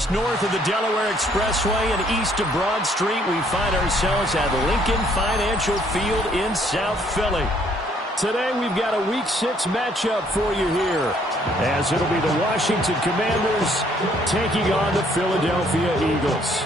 Just north of the Delaware Expressway and east of Broad Street, we find ourselves at Lincoln Financial Field in South Philly. Today we've got a Week 6 matchup for you here, as it'll be the Washington Commanders taking on the Philadelphia Eagles.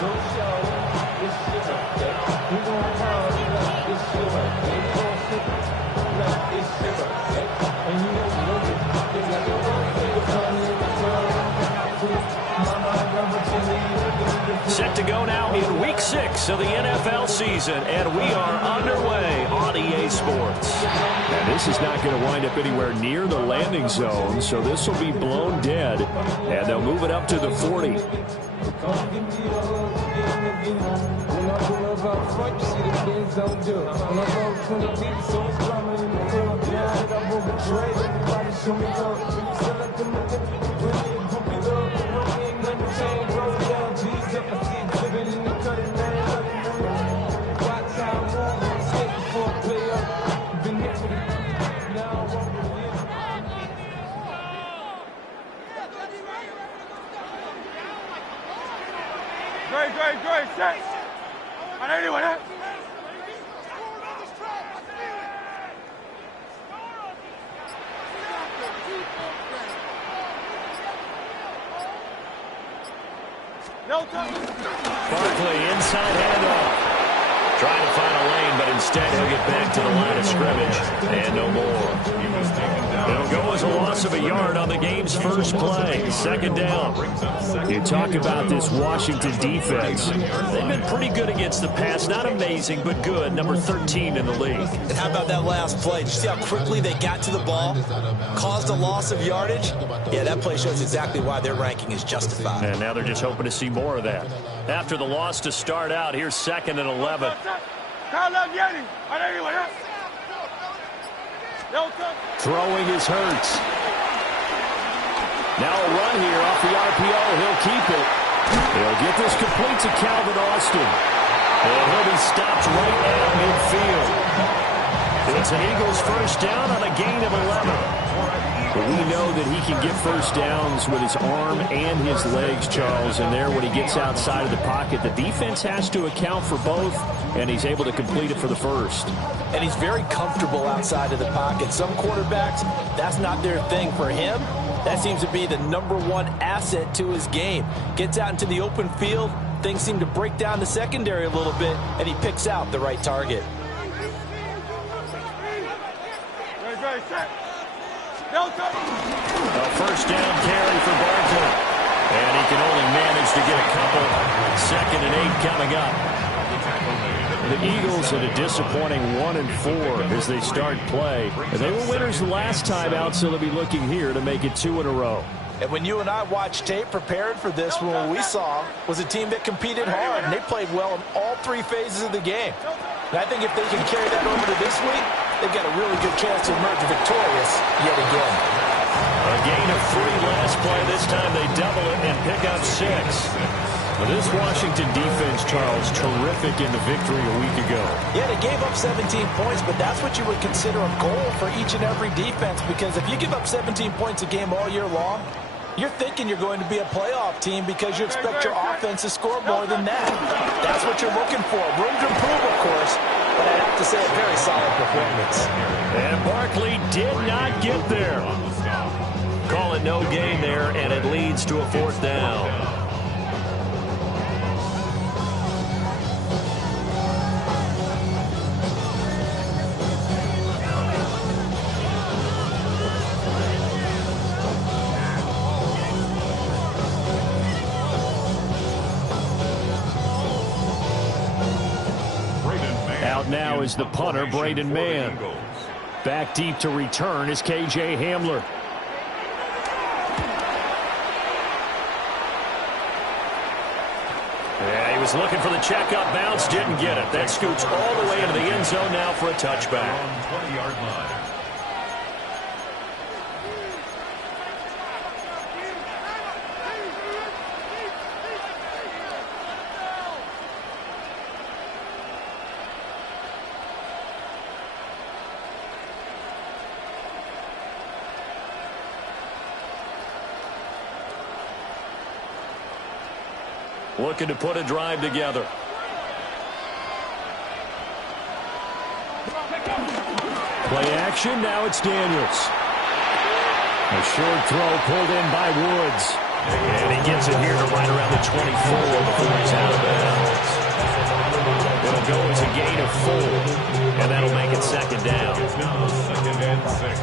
Set to go now in Week 6 of the NFL season, and we are underway on EA Sports. And this is not going to wind up anywhere near the landing zone, so this will be blown dead, and they'll move it up to the 40. Great, set. On anyone, huh? No touch. Barkley, inside handoff. Trying to find a lane, but instead he'll get back to the line of scrimmage. And no more. It'll go as a loss of a yard on the game's first play. Second down. You talk about this Washington defense. They've been pretty good against the pass. Not amazing, but good. Number 13 in the league. And how about that last play? Did you see how quickly they got to the ball? Caused a loss of yardage? Yeah, that play shows exactly why their ranking is justified. And now they're just hoping to see more of that. After the loss to start out, here's 2nd and 11. Throwing is Hurts. Now a run here off the RPO. He'll keep it. He'll get this complete to Calvin Austin. And he'll be stopped right at midfield. It's an Eagles first down on a gain of 11. But we know that he can get first downs with his arm and his legs, Charles. And there, when he gets outside of the pocket, the defense has to account for both, and he's able to complete it for the first. And he's very comfortable outside of the pocket. Some quarterbacks, that's not their thing. For him, that seems to be the #1 asset to his game. Gets out into the open field, things seem to break down the secondary a little bit, and he picks out the right target. A first down carry for Barkley. And he can only manage to get a couple. 2nd and 8 coming up. The Eagles at a disappointing 1-4 as they start play. And they were winners the last time out, so they'll be looking here to make it 2 in a row. And when you and I watched tape prepared for this, what we saw was a team that competed hard, and they played well in all 3 phases of the game. And I think if they can carry that over to this week, they've got a really good chance to emerge victorious yet again. A gain of 3 last play. This time they double it and pick up 6. Well, this Washington defense, Charles, terrific in the victory a week ago. Yeah, they gave up 17 points, but that's what you would consider a goal for each and every defense, because if you give up 17 points a game all year long, you're thinking you're going to be a playoff team because you expect your offense to score more than that. That's what you're looking for. Room to improve, of course, but I have to say a very solid performance. And Barkley did not get there. Call it no gain there, and it leads to a 4th down. Out now is the punter, Braden Mann. Back deep to return is K.J. Hamler. Yeah, he was looking for the checkup bounce, didn't get it. That scoots all the way into the end zone now for a touchback. 20-yard line. looking to put a drive together. Play action, now it's Daniels. A short throw pulled in by Woods. And he gets it here to right around the 24 before he's out of bounds. It'll go as a gain of 4, and that'll make it second down. Second and 6.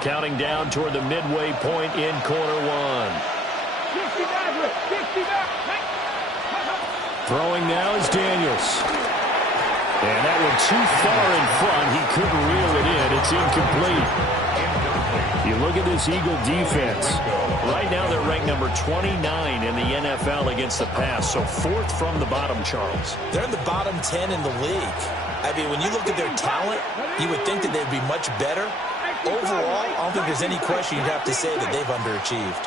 Counting down toward the midway point in quarter 1. Throwing now is Daniels. And that one too far in front. He couldn't reel it in. It's incomplete. You look at this Eagle defense. Right now they're ranked number 29 in the NFL against the pass. So 4th from the bottom, Charles. They're in the bottom 10 in the league. I mean, when you look at their talent, you would think that they'd be much better. Overall, I don't think there's any question you'd have to say that they've underachieved.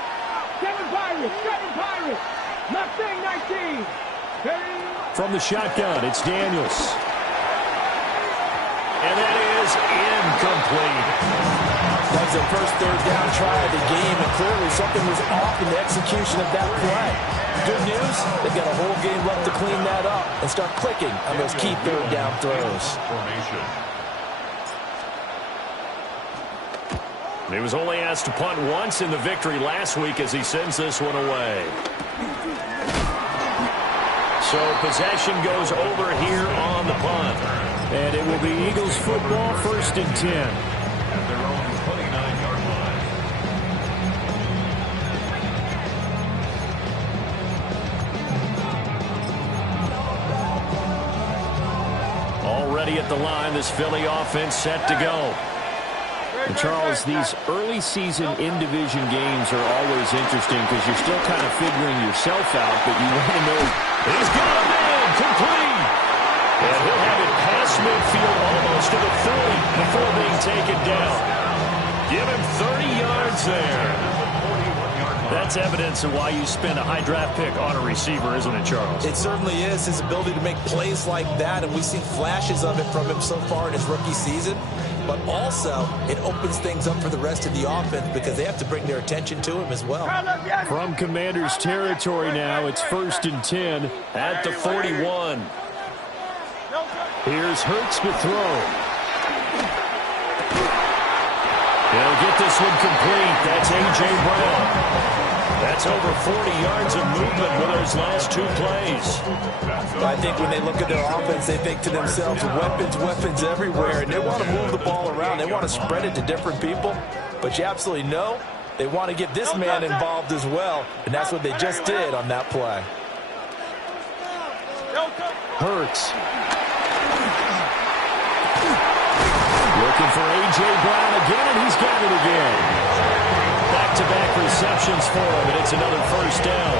Seven Pirates. Mustang 19. From the shotgun, it's Daniels. And that is incomplete. That was their first third down try of the game, and clearly something was off in the execution of that play. Good news, they've got a whole game left to clean that up and start clicking on those key third down throws. He was only asked to punt once in the victory last week as he sends this one away. So possession goes over here on the punt. And it will be Eagles football, 1st and 10. At their own 29-yard line. Already at the line, this Philly offense set to go. And Charles, these early season in-division games are always interesting because you're still kind of figuring yourself out, but you want to know. He's got a man, complete. And he'll have it past midfield almost to the 40 before being taken down. Give him 30 yards there. That's evidence of why you spend a high draft pick on a receiver, isn't it, Charles? It certainly is. His ability to make plays like that, and we've seen flashes of it from him so far in his rookie season. But also, it opens things up for the rest of the offense because they have to bring their attention to him as well. From Commander's territory now, it's 1st and 10 at the 41. Here's Hurts to throw. He'll get this one complete. That's A.J. Brown. That's over 40 yards of movement with those last 2 plays. I think when they look at their offense, they think to themselves, weapons everywhere, and they want to move the ball around. They want to spread it to different people, but you absolutely know they want to get this man involved as well, and that's what they just did on that play. Hurts. Looking for A.J. Brown again, and he's got it again. Back-to-back receptions for him, and it's another 1st down.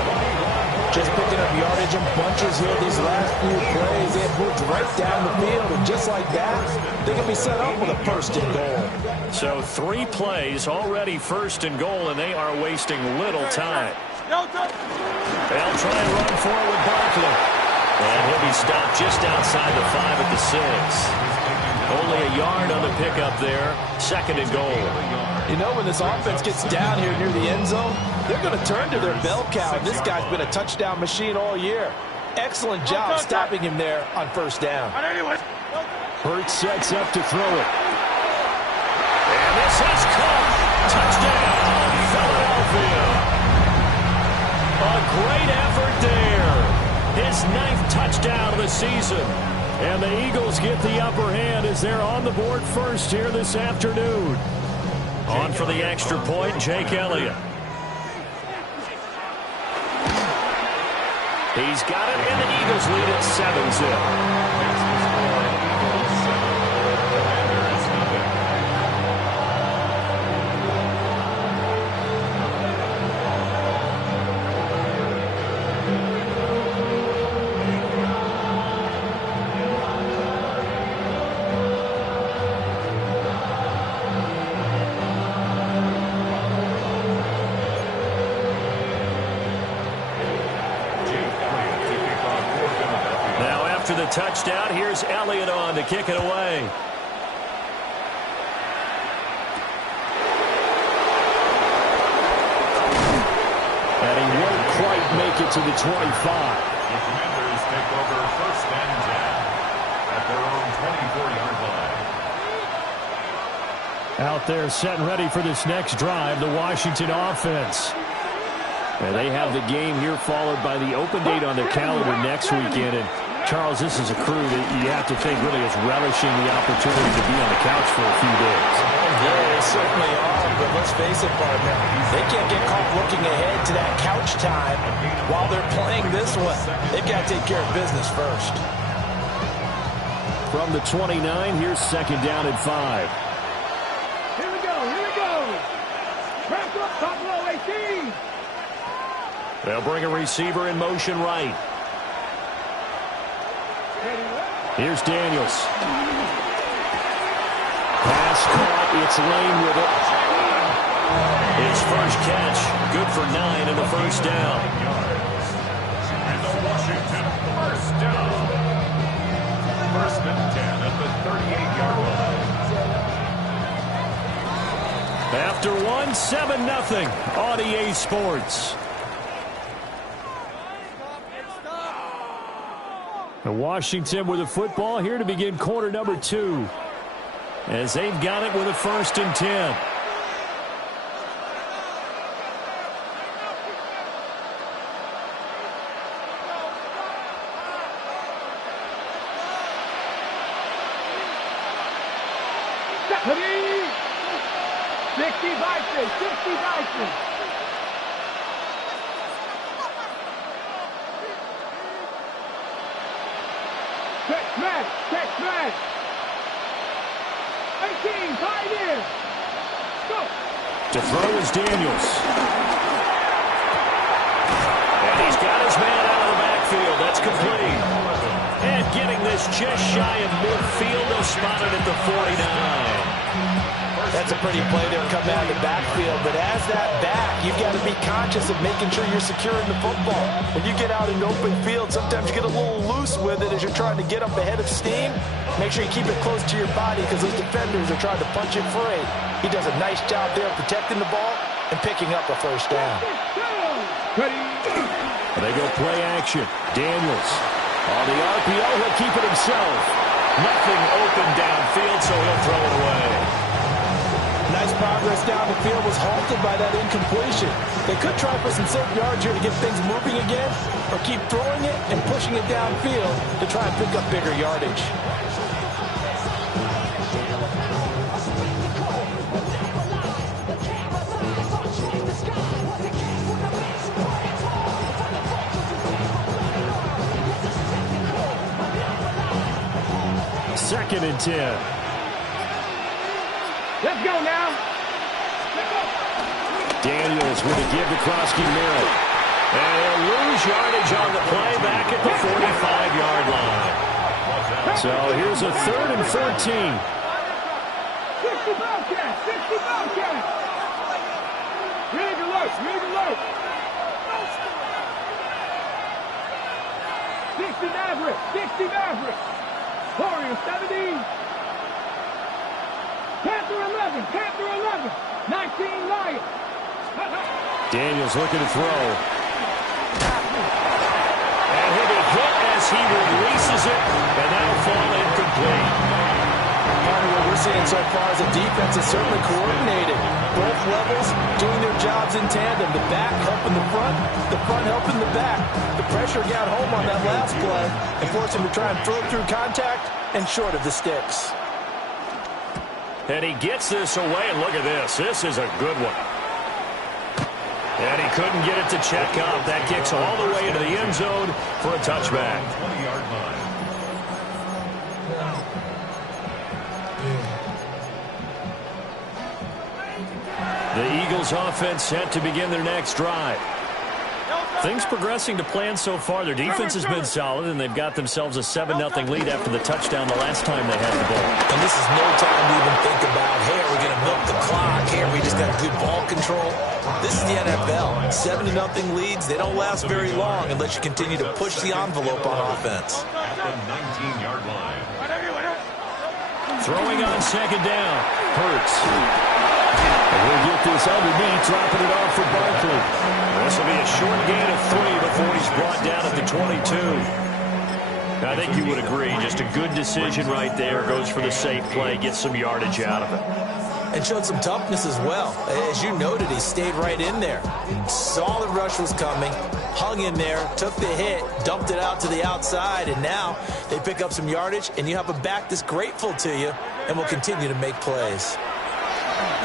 Just picking up yardage in bunches here these last few plays. They have moved right down the field, and just like that, they can be set up with a 1st and goal. So 3 plays already 1st and goal, and they are wasting little time. They'll try and run forward with Barkley. And he'll be stopped just outside the 5 at the 6. Only a yard on the pickup there. 2nd and goal. You know, when this offense gets down here near the end zone, they're going to turn to their bell cow, and this guy's been a touchdown machine all year. Excellent job stopping him there on 1st down. Hurts sets up to throw it. And this is caught. Touchdown, Philadelphia. A great effort there. His 9th touchdown of the season. And the Eagles get the upper hand as they're on the board first here this afternoon. On for the extra point, Jake Elliott. He's got it, and the Eagles lead at 7-zip. Touchdown. Here's Elliott on to kick it away. to the 25. The Commanders take over 1st and 10 at their own 24-yard line. Out there set and ready for this next drive, the Washington offense. And they have the game here followed by the open date on their calendar next weekend. And Charles, this is a crew that you have to think really is relishing the opportunity to be on the couch for a few days. Yeah, they certainly are, but let's face it, partner. They can't get caught looking ahead to that couch time while they're playing this one. They've got to take care of business first. From the 29, here's 2nd down and 5. Here we go, here we go. Crack up, top low, 18. They'll bring a receiver in motion right. Here's Daniels. Pass caught. It's Lane with it. His first catch, good for 9 and a first down. And the Washington first down. 1st and 10 at the 38-yard line. After one, 7-0 on EA Sports. And Washington with the football here to begin quarter number 2. As they've got it with a 1st and 10. Stephanie! 60 Bison, 60 Bison. Check smash. 18, Pioneer. Go. To throw is Daniels. And he's got his man out of the backfield. That's complete. And getting this just shy of midfield. They'll spot it at the 49. That's a pretty play there coming out of the backfield, but as that back, you've got to be conscious of making sure you're securing the football. When you get out in open field, sometimes you get a little loose with it as you're trying to get up ahead of steam. Make sure you keep it close to your body because those defenders are trying to punch it free. He does a nice job there protecting the ball and picking up a first down. They go play action. Daniels on the RPO, he'll keep it himself. Nothing open downfield, so he'll throw it away. Nice progress down the field was halted by that incompletion. They could try for some safe yards here to get things moving again, or keep throwing it and pushing it downfield to try and pick up bigger yardage. Second and 10. Let's go now. Daniels with a give to Krosky Merritt. And he'll lose yardage on the play back at the 45-yard line. So here's a 3rd and 14. 60 Bobcats, 60 Bobcats. Rig alert, rig alert. 60 Maverick, 60 Maverick. Warrior 70. Panther 11, Panther 11, 19 Lions. Daniels looking to throw. And he'll be hit as he releases it, and that'll fall incomplete. Part of what we're seeing so far is the defense is certainly coordinated. Both levels doing their jobs in tandem. The back helping the front helping the back. The pressure got home on that last play and forced him to try and throw through contact and short of the sticks. And he gets this away, and look at this. This is a good one. And he couldn't get it to check up. That kicks all the way into the end zone for a touchback. 20-yard line. The Eagles offense set to begin their next drive. Things progressing to plan so far. Their defense has been solid, and they've got themselves a 7-0 lead after the touchdown the last time they had the ball. And this is no time to even think about, hey, are we going to milk the clock? Hey, are we just got good ball control? This is the NFL. 7-0 leads, they don't last very long unless you continue to push the envelope on offense. At the 19-yard line. Throwing on 2nd down. Hurts. And we'll get this underneath, dropping it off for Barkley. This will be a short gain of 3 before he's brought down at the 22. I think you would agree. Just a good decision right there. Goes for the safe play, gets some yardage out of it. And showed some toughness as well. As you noted, he stayed right in there. Saw the rush was coming, hung in there, took the hit, dumped it out to the outside, and now they pick up some yardage, and you have a back that's grateful to you and will continue to make plays.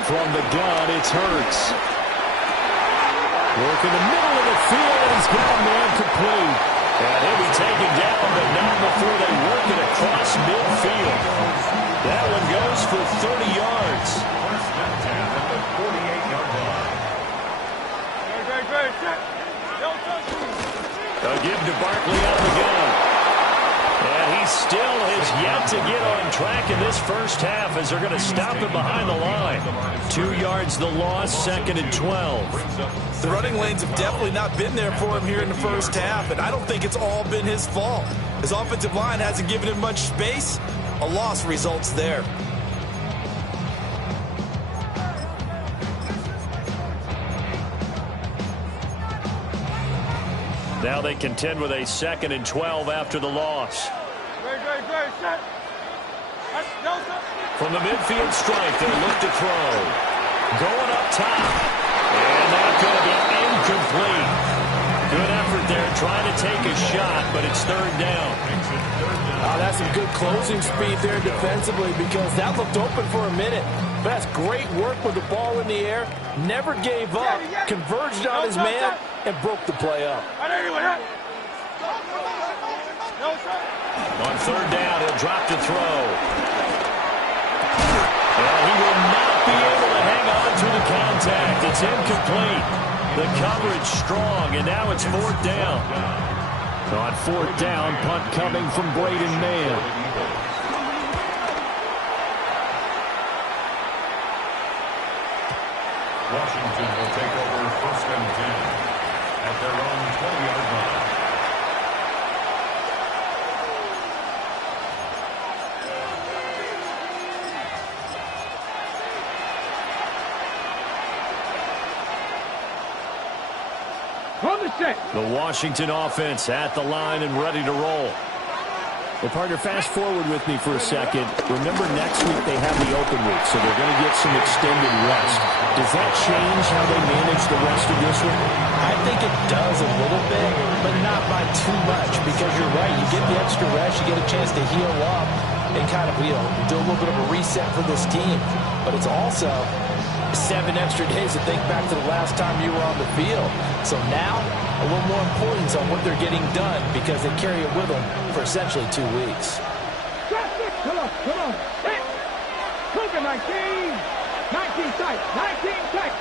From the gun, it's Hurts. Work in the middle of the field, and he's got a man complete. And he'll be taken down, but not before they work it across midfield. That one goes for 30 yards. First and 10 at the 48-yard line. A give to Barkley out of the gun. And he still has yet to get on track in this first half as they're going to stop him behind the line. 2 yards the loss, 2nd and 12. The running lanes have definitely not been there for him here in the first half, and I don't think it's all been his fault. His offensive line hasn't given him much space. A loss results there. Now they contend with a 2nd and 12 after the loss. From the midfield stripe, they look to throw. Going up top. And that's going to be incomplete. Good effort there, trying to take a shot, but it's 3rd down. That's some good closing speed there defensively, because that looked open for a minute. But that's great work with the ball in the air. Never gave up, converged on his man, and broke the play up. On 3rd down, he'll drop to throw. And he will not be able to hang on to the contact. It's incomplete. The coverage strong, and now it's 4th down. On 4th down, punt coming from Braden Mann. Washington will take over 1st and 10 at their own 20-yard line. The Washington offense at the line and ready to roll. Well, partner, fast forward with me for a second. Remember, next week they have the open week, so they're going to get some extended rest. Does that change how they manage the rest of this one? I think it does a little bit, but not by too much, because you're right. You get the extra rest, you get a chance to heal up and kind of, do a little bit of a reset for this team. But it's also 7 extra days to think back to the last time you were on the field. So now, a little more importance on what they're getting done, because they carry it with them for essentially 2 weeks. Come on. Hit. Cougar 19. 19 tight. 19 tight.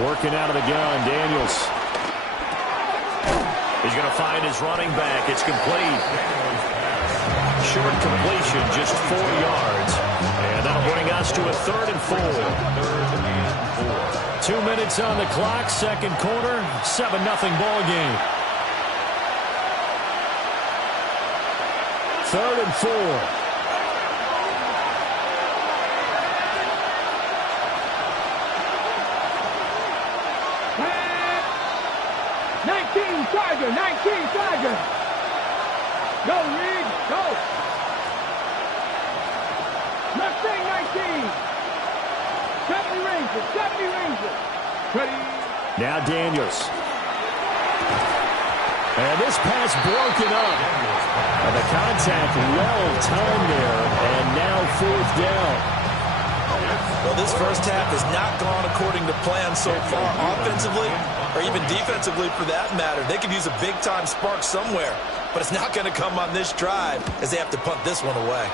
Working out of the gun, Daniels. He's going to find his running back. It's complete. Short completion, just 4 yards. And that'll bring us to a 3rd and 4. 2 minutes on the clock, 2nd quarter, 7-0 ball game. 3rd and 4. Tiger, 19 Tiger. Go, Reed, go. Mustang 19. 70 Rangers. Ready. Now Daniels. And this pass broken up. And the contact well timed there. And now 4th down. Well, this first half has not gone according to plan so far, offensively or even defensively for that matter. They could use a big-time spark somewhere, but it's not going to come on this drive as they have to punt this one away.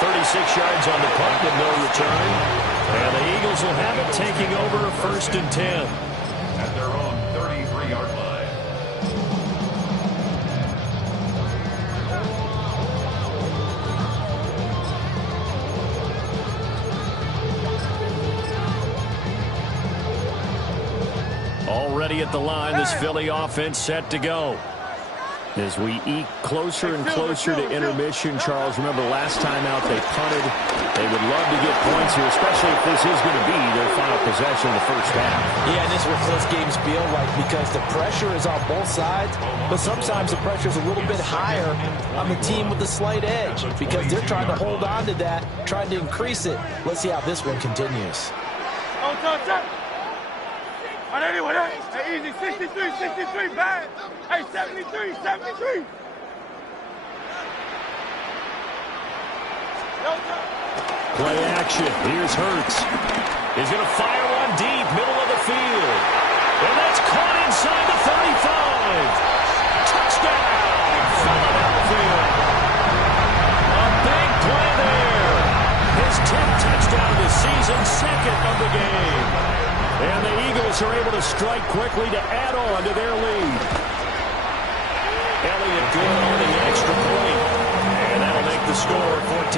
36 yards on the punt with no return. And the Eagles will have it, taking over 1st and 10. At their own 33-yard line. Already at the line, this Philly offense set to go. As we eke closer and closer to intermission, Charles, remember last time out they punted. They would love to get points here, especially if this is going to be their final possession of the first half. Yeah, and this is what close games feel like because the pressure is on both sides, but sometimes the pressure is a little bit higher on the team with the slight edge because they're trying to hold on to that, trying to increase it. Let's see how this one continues. Hey, easy, 63, 63, bad. Hey, 73, 73. Play action. Here's Hurts. He's going to fire one deep, middle of the field. And that's caught inside the 35. Touchdown, Philadelphia. A big play there. His 10th touchdown of the season, second of the game. And the Eagles are able to strike quickly to add on to their lead. Elliott good on the extra point. And that'll make the score 14-0.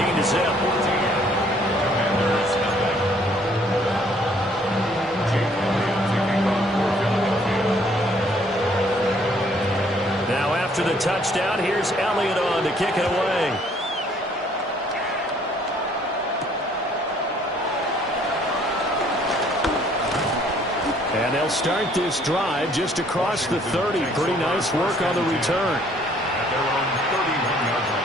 Now after the touchdown, here's Elliott on to kick it away. And they'll start this drive just across the 30. Pretty nice work on the return. At their own 31-yard line.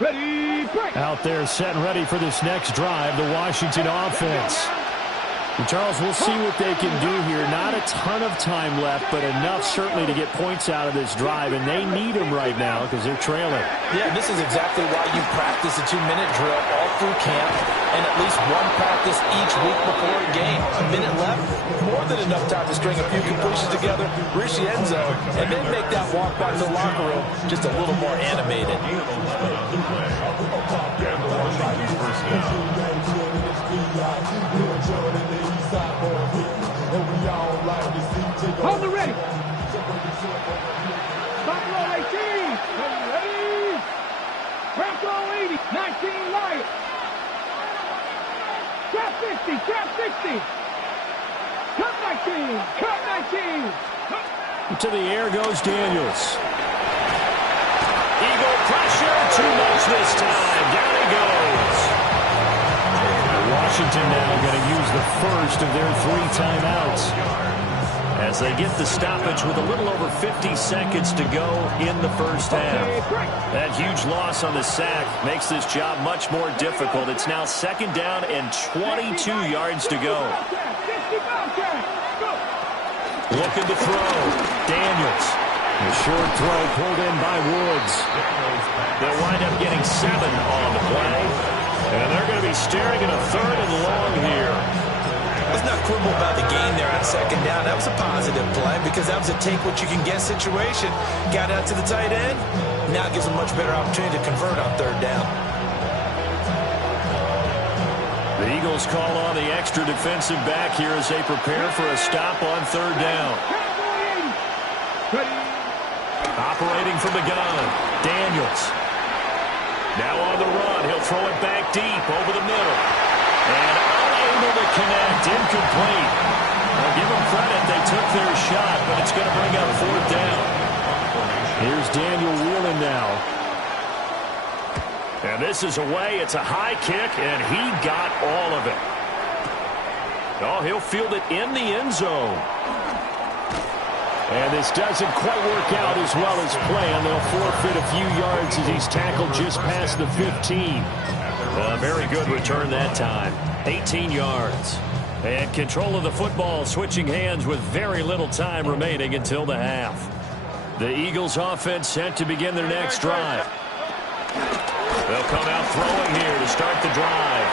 Ready, break. Out there set and ready for this next drive, the Washington offense. And Charles, we'll see what they can do here. Not a ton of time left, but enough certainly to get points out of this drive, and they need them right now because they're trailing. Yeah, this is exactly why you practice a 2-minute drill all through camp and at least one practice each week before a game. A minute left, more than enough time to string a few completions together, reach the end zone, and then make that walk back to the locker room just a little more animated. And the Washington first down. Hold the ready. Buffalo 18. Ready. Bronco 80. 19 Lions. Trap 60. Trap 60. Cut 19. Cut 19. To the air goes Daniels. Eagle pressure. Too much this time. Down he goes. Washington now going to use the first of their 3 timeouts as they get the stoppage with a little over 50 seconds to go in the first half. That huge loss on the sack makes this job much more difficult. It's now 2nd down and 22 yards to go. Looking to throw. Daniels. The short throw pulled in by Woods. They'll wind up getting 7 on the play. And they're going to be staring at a 3rd and long here. Let's not quibble about the gain there on 2nd down. That was a positive play because that was a take-what-you-can-get situation. Got out to the tight end. Now it gives them a much better opportunity to convert on 3rd down. The Eagles call on the extra defensive back here as they prepare for a stop on 3rd down. Operating from the gun, Daniels. Now on the run, he'll throw it back deep over the middle. And unable to connect, incomplete. I'll give them credit, they took their shot, but it's going to bring up 4th down. Here's Daniel wheeling now. And this is away, it's a high kick, and he got all of it. Oh, he'll field it in the end zone. And this doesn't quite work out as well as planned. They'll forfeit a few yards as he's tackled just past the 15. Very good return that time. 18 yards. And control of the football switching hands with very little time remaining until the half. The Eagles offense set to begin their next drive. They'll come out throwing here to start the drive.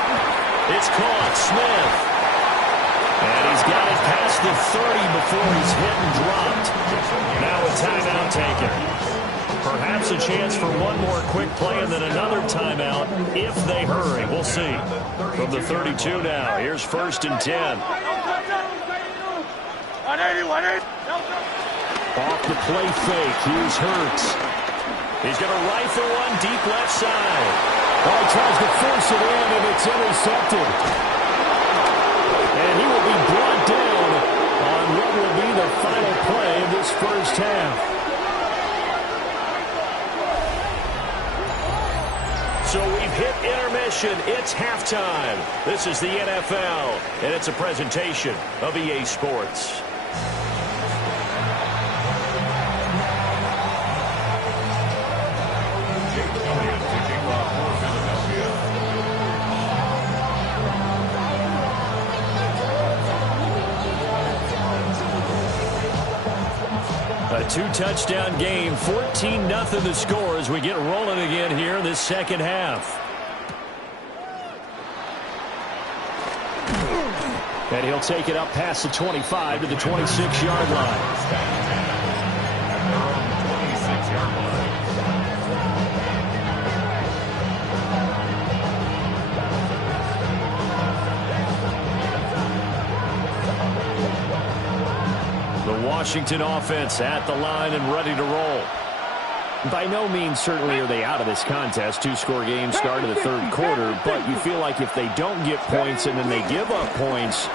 It's caught. Smith. And he's got it past the 30 before he's hit and dropped. Now a timeout taken. Perhaps a chance for one more quick play and then another timeout if they hurry. We'll see. From the 32 now, here's 1st and 10. Off the play fake, here's Hurts. He's going to rifle one deep left side. Oh, he tries to force it in, and it's intercepted. And he will be brought down on what will be the final play of this first half. So we've hit intermission. It's halftime. This is the NFL, and it's a presentation of EA Sports. A 2-touchdown game, 14-0 the score as we get rolling again here in this second half. And he'll take it up past the 25 to the 26-yard line. Washington offense at the line and ready to roll. By no means certainly are they out of this contest. 2-score game start of the third quarter, but you feel like if they don't get points and then they give up points,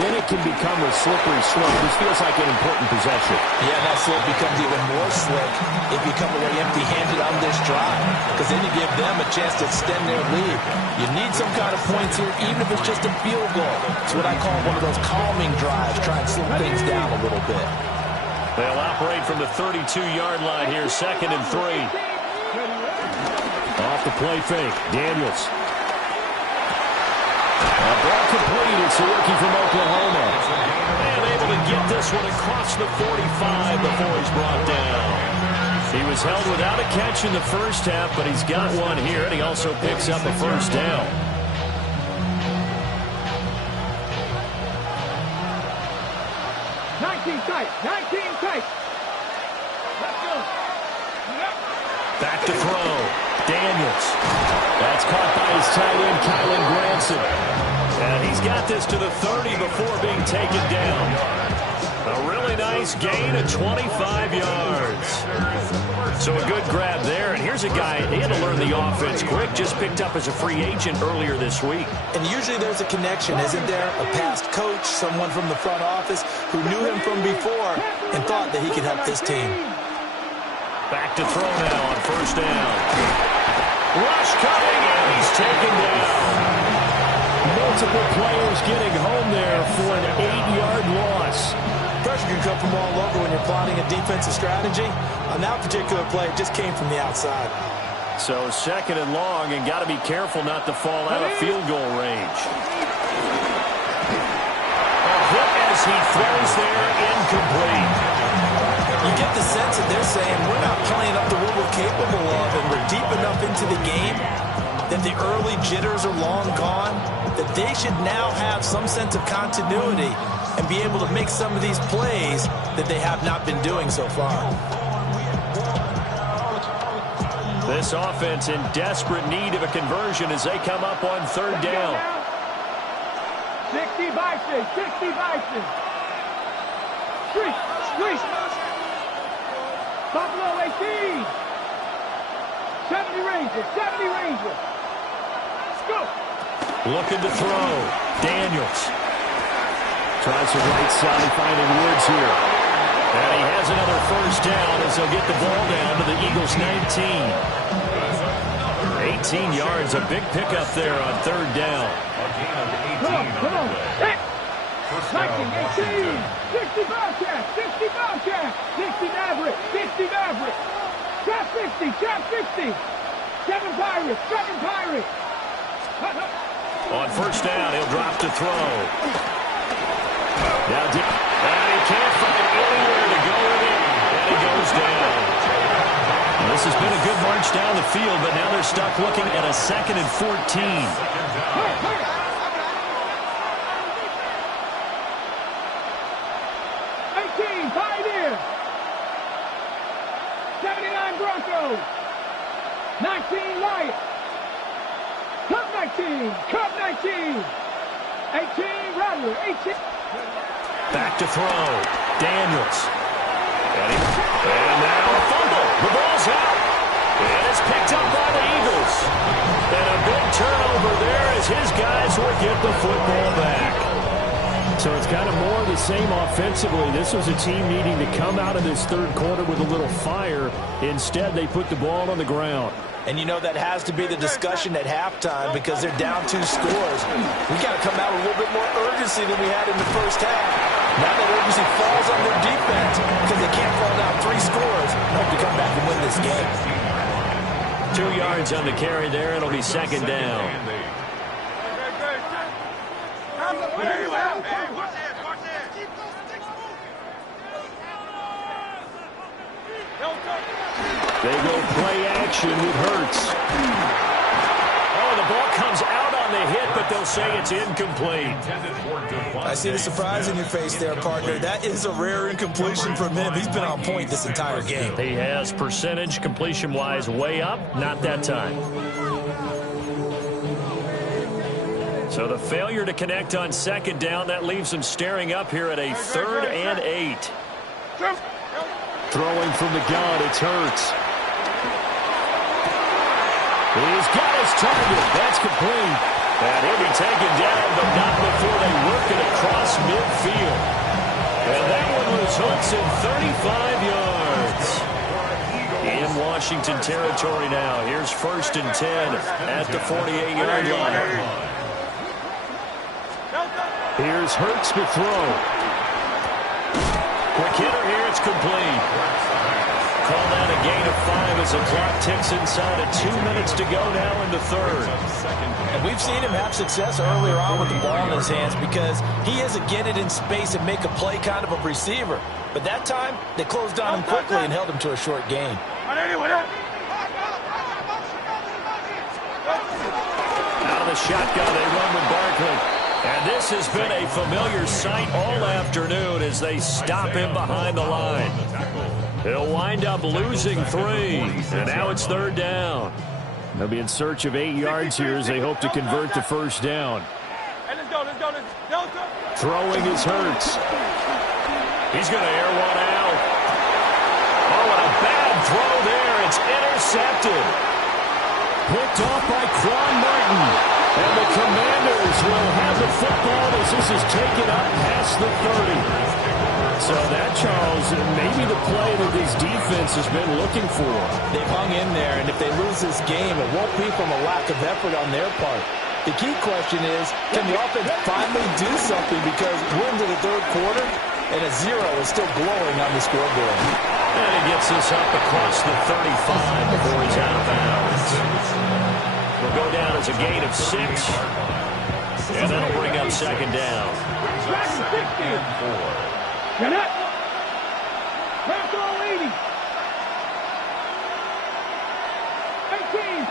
then it can become a slippery slope. This feels like an important possession. Yeah, that slope becomes even more slick if you come away empty-handed on this drive, because then you give them a chance to extend their lead. You need some kind of points here, even if it's just a field goal. It's what I call one of those calming drives, try and slow things down a little bit. They'll operate from the 32-yard line here, 2nd and 3. Off the play fake, Daniels. A ball complete. It's a rookie from Oklahoma. And able to get this one across the 45 before he's brought down. He was held without a catch in the first half, but he's got one here, and he also picks up a first down. Back to throw. Daniels. That's caught by his tight end, Kylan Granson. And he's got this to the 30 before being taken down. A really nice gain of 25 yards. So a good grab there. And here's a guy, he had to learn the offense quick, just picked up as a free agent earlier this week. And usually there's a connection, isn't there? A past coach, someone from the front office who knew him from before and thought that he could help this team. Back to throw now on first down. Rush coming, and he's taken down. Multiple players getting home there for an 8-yard loss. Pressure can come from all over when you're plotting a defensive strategy. On that particular play, it just came from the outside. So 2nd and long, and got to be careful not to fall out of field goal range. A hit as he throws there, incomplete. You get the sense that they're saying we're not playing up to what we're capable of, and we're deep enough into the game that the early jitters are long gone, that they should now have some sense of continuity and be able to make some of these plays that they have not been doing so far. This offense in desperate need of a conversion as they come up on 3rd down. 60 Bison, 60 Bison. Squeeze. Buffalo 18. 70 Rangers, 70 Rangers. Let's go. Looking to throw. Daniels. Tries the right side, finding Woods here. And he has another first down as they'll get the ball down to the Eagles' 19. 18 yards, a big pickup there on 3rd down. Come on. 19, 18, 60 Bobcats, 60 Bobcats, 60 Maverick, 60 Maverick. Trap 60, 7 Pirates, 7 Pirates. On first down, he'll drop to throw. Now, and he can't find anywhere to go with it, and he goes down. Well, this has been a good march down the field, but now they're stuck looking at a 2nd and 14. Eagles. 19, Lions. Cup 19. Cup 19. 18, Rattler. 18. Back to throw. Daniels. And now a fumble. The ball's out. And it's picked up by the Eagles. And a big turnover there as his guys will get the football back. So it's kind of more of the same offensively. This was a team needing to come out of this third quarter with a little fire. Instead, they put the ball on the ground. And you know that has to be the discussion at halftime because they're down 2 scores. We got to come out with a little bit more urgency than we had in the first half. Now that urgency falls on their defense because they can't fall down 3 scores and hope to come back and win this game. 2 yards on the carry there. It'll be second down. They go play action with Hurts. Oh, the ball comes out on the hit, but they'll say it's incomplete. I see the surprise in your face there, partner. That is a rare incompletion from him. He's been on point this entire game. He has percentage completion-wise way up. Not that time. So the failure to connect on second down, that leaves them staring up here at a 3rd and 8. Throwing from the gun, it's Hurts. He's got his target. That's complete. And he'll be taken down, but not before they work it across midfield. And that one was Hurts in 35 yards. In Washington territory now. Here's 1st and 10 at the 48-yard line. Here's Hurts to throw. Quick hitter here, it's complete. Call that a gain of 5 as the clock ticks inside of 2 minutes to go now in the third. And we've seen him have success earlier on with the ball in his hands because he is a get it in space and make a play kind of a receiver. But that time, they closed on him quickly and held him to a short gain. Out of the shotgun, they run with Barkley. And this has been a familiar sight all afternoon as they stop him behind the line. He'll wind up losing 3, and now it's 3rd down. They'll be in search of 8 yards here as they hope to convert the first down. Throwing is Hurts. He's going to air one out. Oh, and a bad throw there. It's intercepted. Picked off by Quan Martin. And the Commanders will have the football as this is taken up past the 30. So that, Charles, maybe the play that this defense has been looking for. They've hung in there, and if they lose this game, it won't be from a lack of effort on their part. The key question is, can the offense finally do something because we're into the third quarter, and a 0 is still glowing on the scoreboard. And he gets this up across the 35 before he's out of bounds. Will go down as a gain of 6. And that'll bring up second down. Get up. Pass all 80. 18,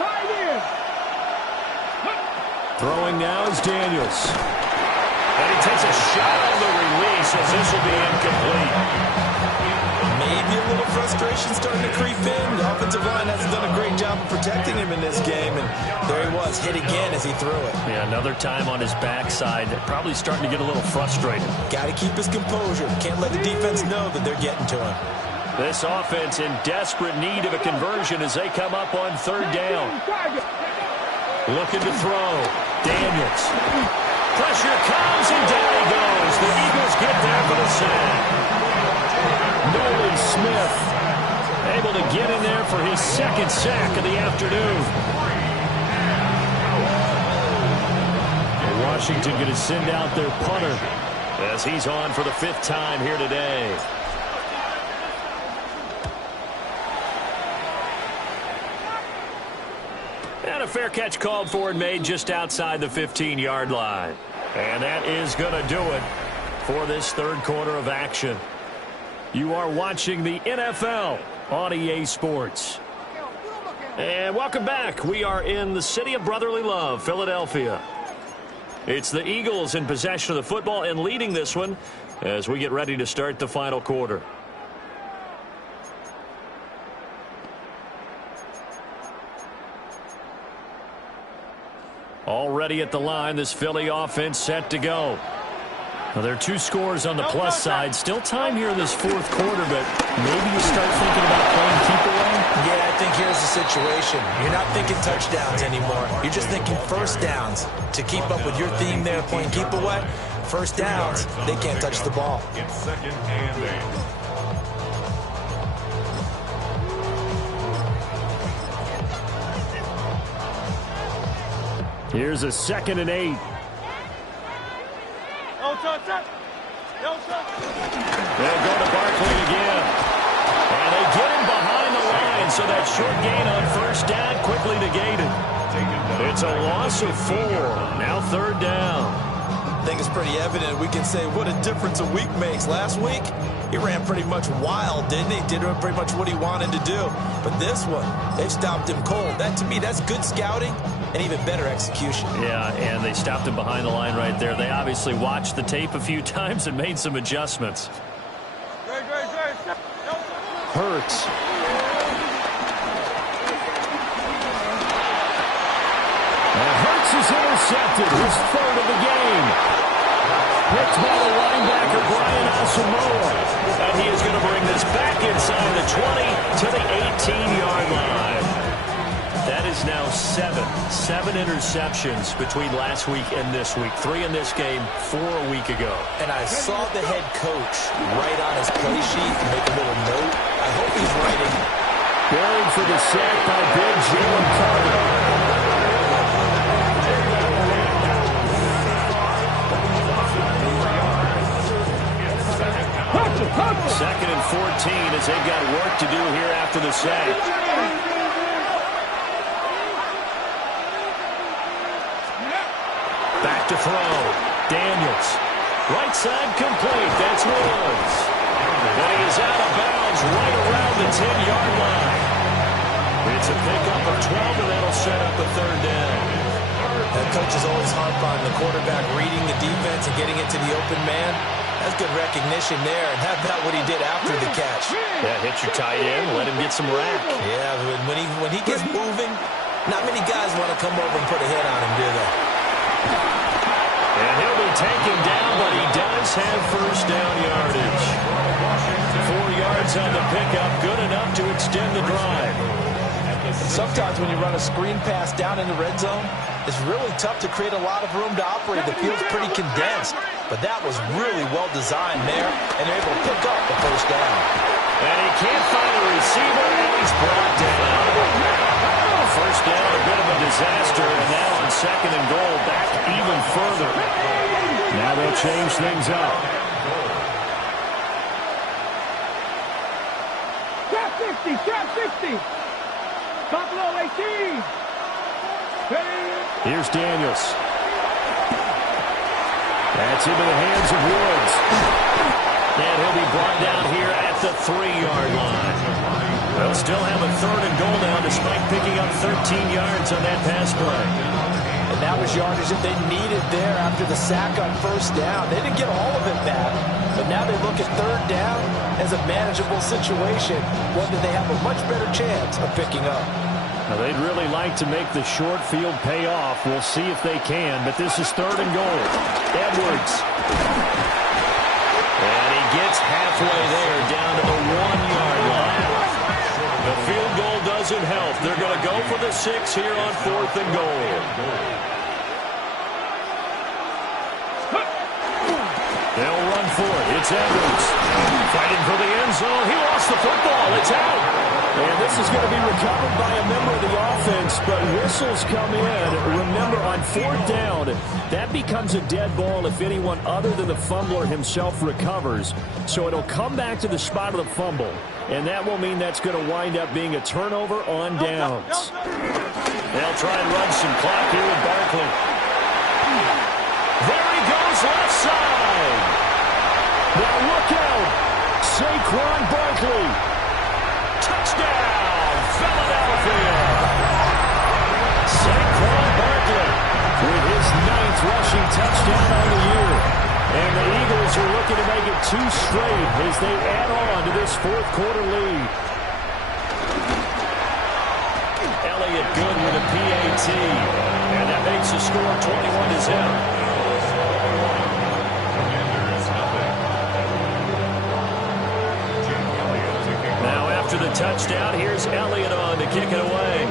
high in. Throwing now is Daniels. And he takes a shot on the release as this will be incomplete. Maybe a little frustration starting to creep in. The offensive line hasn't done a great job of protecting him in this game, and there he was, hit again as he threw it. Yeah, another time on his backside, probably starting to get a little frustrated. Got to keep his composure. Can't let the defense know that they're getting to him. This offense in desperate need of a conversion as they come up on 3rd down. Looking to throw. Daniels. Pressure comes, and down he goes. The Eagles get there for the sack. Nolan Smith able to get in there for his 2nd sack of the afternoon. Washington going to send out their punter as he's on for the 5th time here today. And a fair catch called for and made just outside the 15-yard line. And that is going to do it for this third quarter of action. You are watching the NFL on EA Sports. And welcome back. We are in the city of brotherly love, Philadelphia. It's the Eagles in possession of the football and leading this one as we get ready to start the final quarter. Already at the line, this Philly offense set to go. Well, there are 2 scores on the plus side. Still time here in this fourth quarter, but maybe you start thinking about playing keep away? Yeah, I think here's the situation. You're not thinking touchdowns anymore. You're just thinking first downs. To keep up with your theme there, playing keep away, first downs, they can't touch the ball. It's second and 8. Here's a 2nd and 8. They'll go to Barkley again. And they get him behind the line, so that short gain on first down quickly negated. It's a loss of 4. Now 3rd down. I think it's pretty evident. We can say what a difference a week makes. Last week, he ran pretty much wild, didn't he? Did pretty much what he wanted to do. But this one, they've stopped him cold. That, to me, that's good scouting and even better execution. Yeah, and they stopped him behind the line right there. They obviously watched the tape a few times and made some adjustments. Hurts. And Hurts is intercepted. His 3rd of the game. Picked by the linebacker, Brian Asamoah. And he is going to bring this back inside the 20 to the 18-yard line. That is now 7 interceptions between last week and this week. 3 in this game, 4 a week ago. And I saw the head coach write on his play sheet, make a little note. I hope he's writing. Buried for the sack by big Jalen Carter. Second and 14 as they've got work to do here after the sack. Back to throw. Daniels. Right side complete. That's Woods. But he is out of bounds right around the 10-yard line. It's a pickup of 12, and that'll set up a 3rd down. That coach is always harp on the quarterback reading the defense and getting into the open man. That's good recognition there. And how about what he did after the catch? Yeah, hit your tight end, let him get some rack. Yeah, when he gets moving, not many guys want to come over and put a hit on him, do they? And he'll be taken down, but he does have first down yardage. 4 yards on the pickup, good enough to extend the drive. Sometimes when you run a screen pass down in the red zone, it's really tough to create a lot of room to operate. The field's pretty condensed, but that was really well designed there, and they're able to pick up the first down. And he can't find a receiver, and he's brought down. First down, a bit of a disaster, and now on 2nd and goal, back even further. Now they'll change things up. Trap 60, trap 60. Buffalo 18. Here's Daniels. That's into the hands of Woods. And he'll be brought down here at the 3-yard line. They'll still have a 3rd and goal now despite picking up 13 yards on that pass play. And that was yardage that they needed there after the sack on first down. They didn't get all of it back, but now they look at 3rd down as a manageable situation, one that they have a much better chance of picking up. Now, they'd really like to make the short field pay off. We'll see if they can, but this is 3rd and goal. Edwards. And he gets halfway there down to the 1-yard line. The field goal doesn't help. They're going to go for the 6 here on 4th and goal. They'll run for it. It's Edwards. Fighting for the end zone. He lost the football. It's out. And this is going to be recovered by a member of the offense, but whistles come in. Remember, on 4th down, that becomes a dead ball if anyone other than the fumbler himself recovers. So it'll come back to the spot of the fumble, and that will mean that's going to wind up being a turnover on downs. They'll try and run some clock here with Barkley. There he goes, left side. Now look out. Saquon Barkley. Touchdown, Philadelphia. Saquon Barkley with his 9th rushing touchdown on the year. And the Eagles are looking to make it 2 straight as they add on to this 4th quarter lead. Elliott good with a PAT. And that makes the score 21-0. Now after the touchdown, here's Elliott on to kick it away.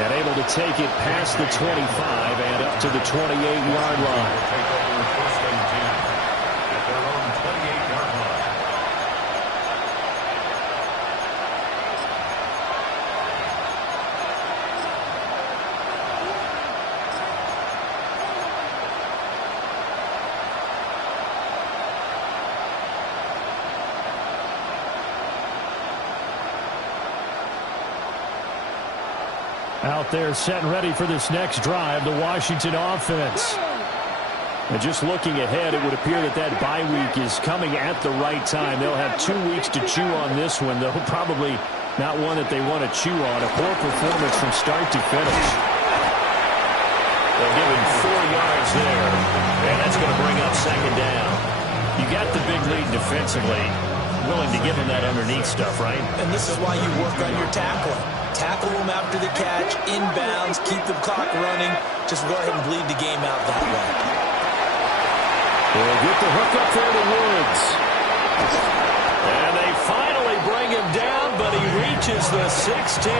And able to take it past the 25 and up to the 28-yard line. Take over first and 10 at their own 28-yard line. Out there set and ready for this next drive, the Washington offense. And just looking ahead, it would appear that that bye week is coming at the right time. They'll have 2 weeks to chew on this one, though probably not one that they want to chew on. A poor performance from start to finish. They'll give him 4 yards there, and that's going to bring up second down. You got the big lead defensively, willing to give him that underneath stuff, right? And this is why you work on your tackling. Tackle them after the catch, inbounds, keep the clock running. Just go ahead and bleed the game out that way. They'll get the hook up there to Woods. And they finally bring him down, but he reaches the 16.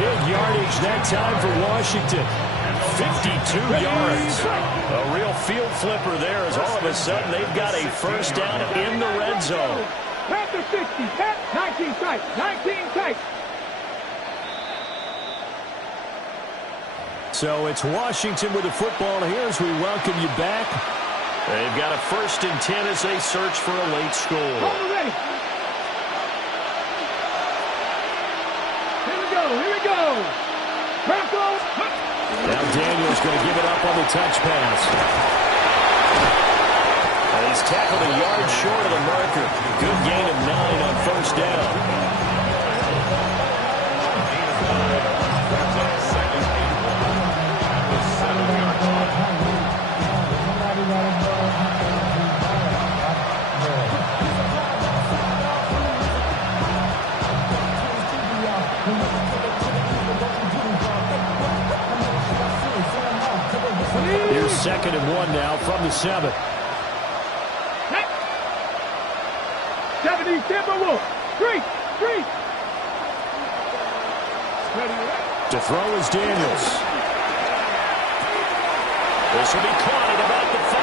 Big yardage that time for Washington. 52 yards. A real field flipper there as all of a sudden they've got a first down in the red zone. Panther 60, 19 tight, 19 tight. So it's Washington with the football here as we welcome you back. They've got a first and 10 as they search for a late score. Ready. Here we go, here we go. Bronco. Now Daniel's going to give it up on the touch pass. And he's tackled a yard short of the marker. Good gain of 9 on first down. Here's 2nd and 1 now from the 7. 70, Timberwolf. Street. To throw is Daniels. This will be caught at about the 5.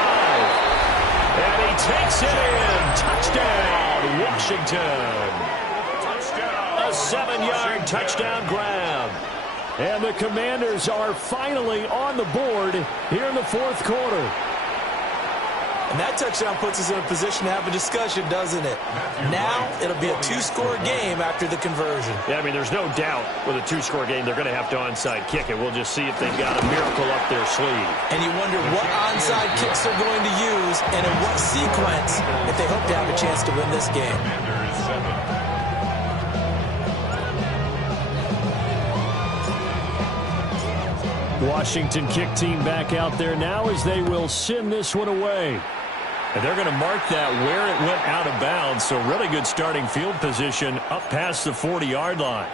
And he takes it in. Touchdown, Washington. A 7-yard touchdown grab. And the Commanders are finally on the board here in the 4th quarter. And that touchdown puts us in a position to have a discussion, doesn't it? Now it'll be a 2-score game after the conversion. Yeah, I mean, there's no doubt with a 2-score game they're going to have to onside kick it. We'll just see if they've got a miracle up their sleeve. And you wonder what onside kicks they're going to use and in what sequence if they hope to have a chance to win this game. Washington kick team back out there now as they will send this one away. And they're going to mark that where it went out of bounds. So really good starting field position up past the 40-yard line.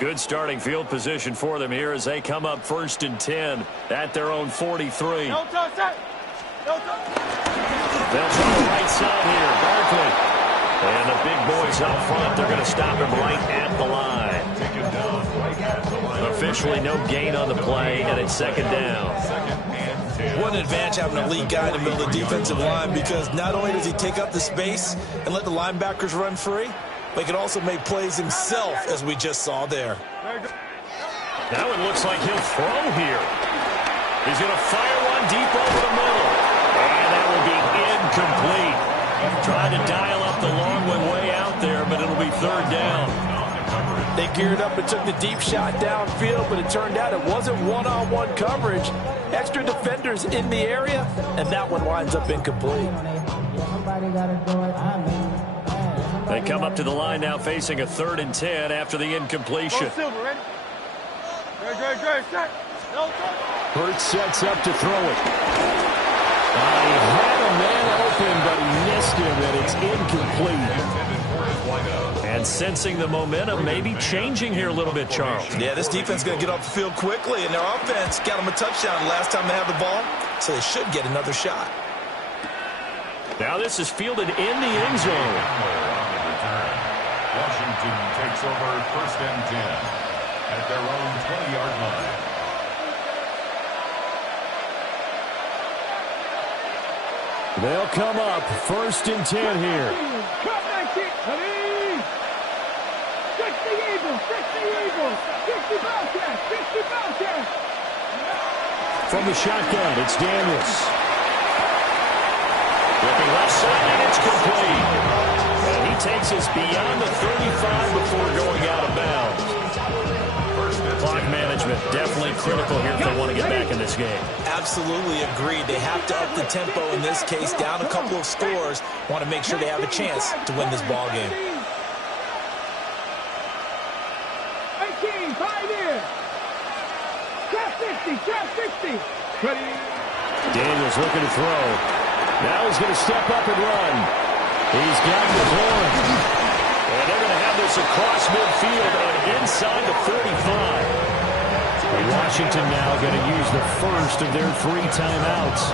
Good starting field position for them here as they come up 1st and 10 at their own 43. They'll try the right side here. Barkley. And the big boys up front, they're going to stop him right at the line. Officially no gain on the play, and it's 2nd down. What an advantage having a lead guy to build a defensive line, because not only does he take up the space and let the linebackers run free, but he can also make plays himself, as we just saw there. Now it looks like he'll throw here. He's going to fire one deep over the middle. And that will be incomplete. Trying to dial up the long one way out there, but it'll be 3rd down. They geared up and took the deep shot downfield, but it turned out it wasn't one-on-one coverage. Extra defenders in the area, and that one winds up incomplete. They come up to the line now facing a 3rd and 10 after the incompletion. Hurts sets up to throw it. He had a man open, but he missed him, and it's incomplete. And sensing the momentum, maybe changing here a little bit, Charles. Yeah, this defense is going to get off the field quickly, and their offense got them a touchdown last time they had the ball, so they should get another shot. Now this is fielded in the end zone. Washington takes over 1st and 10 at their own 20-yard line. They'll come up 1st and 10 here. Cut 19. 60 Eagles. 60 Bobcats. 60 Bobcats. From the shotgun, it's Daniels. Looking left side, and it's complete. And he takes us beyond the 35 before going out of bounds. Clock management definitely critical here if they want to get back in this game. Absolutely agreed. They have to up the tempo in this case, down a couple of scores. Want to make sure they have a chance to win this ball game. 18, 5 in. Trap 60. Ready. Daniels looking to throw. Now he's going to step up and run. He's got the horn. And they're going to have this across midfield and inside the 45. Washington now going to use the first of their 3 timeouts.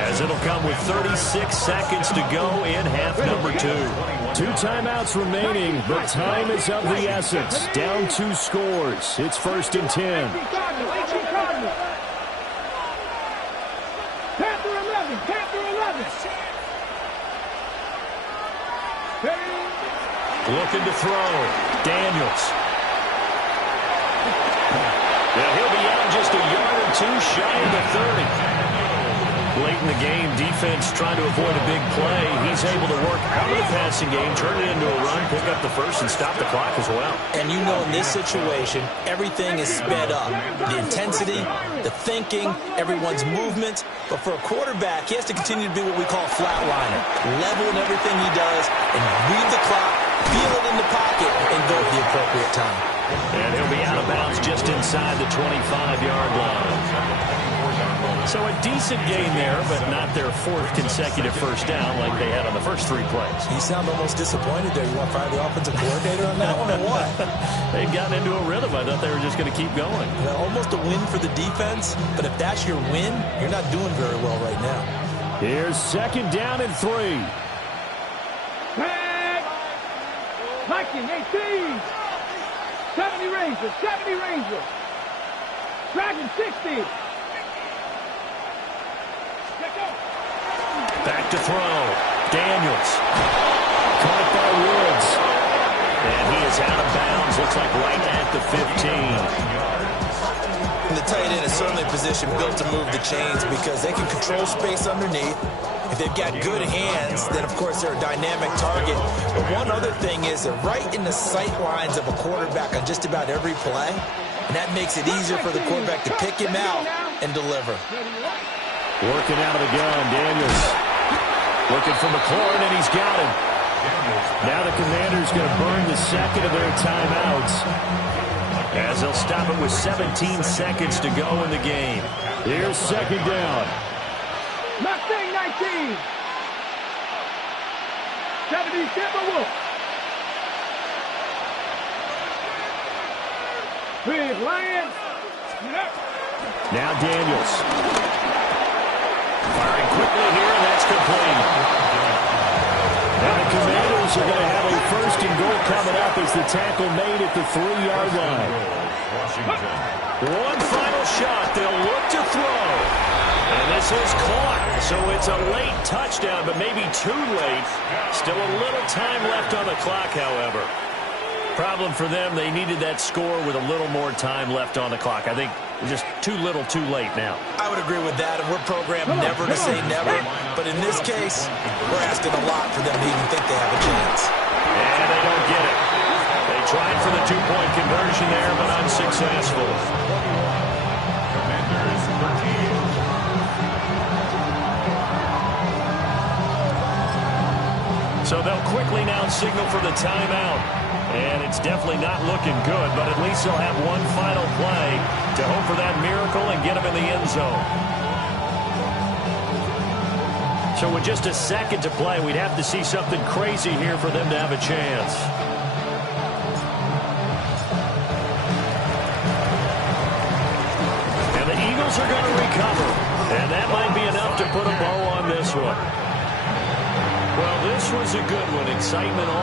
As it'll come with 36 seconds to go in half number 2. 2 timeouts remaining, but time is of the essence. Down 2 scores. It's 1st and 10. Panther 11. Looking to throw. Daniels. Now he'll be out just a yard or 2 shy of the 30. Late in the game, defense trying to avoid a big play. He's able to work out of the passing game, turn it into a run, pick up the first, and stop the clock as well. And you know in this situation, everything is sped up. The intensity, the thinking, everyone's movement. But for a quarterback, he has to continue to be what we call a flatliner. Level in everything he does and read the clock, feel it in the pocket, and go at the appropriate time. And he'll be out of bounds just inside the 25-yard line. So a decent gain there, but not their 4th consecutive first down like they had on the first 3 plays. You sound almost disappointed there. You want to fire the offensive coordinator on that one or what? They've gotten into a rhythm. I thought they were just going to keep going. Well, almost a win for the defense, but if that's your win, you're not doing very well right now. Here's 2nd down and 3. Tag. Viking 18. 70 Rangers. Dragon 60. Back to throw. Daniels. Caught by Woods. And he is out of bounds. Looks like right at the 15. And the tight end is certainly a position built to move the chains because they can control space underneath. If they've got good hands, then, of course, they're a dynamic target. But one other thing is they're right in the sight lines of a quarterback on just about every play. And that makes it easier for the quarterback to pick him out and deliver. Working out of the gun, Daniels. Looking for McLaurin, and he's got him. Now the Commanders going to burn the 2nd of their timeouts. As they'll stop it with 17 seconds to go in the game. Here's 2nd down. Mustang 19. 70 Timberwolves. Big Lions. Now Daniels. Firing quickly here, and that's complete. And the Commanders are going to have a 1st and goal coming up as the tackle made at the 3-yard line. One final shot. They'll look to throw. And this is caught. So it's a late touchdown, but maybe too late. Still a little time left on the clock, however. Problem for them, they needed that score with a little more time left on the clock. I think just too little, too late now. I would agree with that, and we're programmed never to say never. But in this case, we're asking a lot for them to even think they have a chance. And they don't get it. They tried for the 2-point conversion there, but unsuccessful. Commanders 13. So they'll quickly now signal for the timeout. And it's definitely not looking good, but at least they'll have one final play to hope for that miracle and get them in the end zone. So with just a second to play, we'd have to see something crazy here for them to have a chance. And the Eagles are going to recover. And that might be enough to put a bow on this one. Well, this was a good one. Excitement all the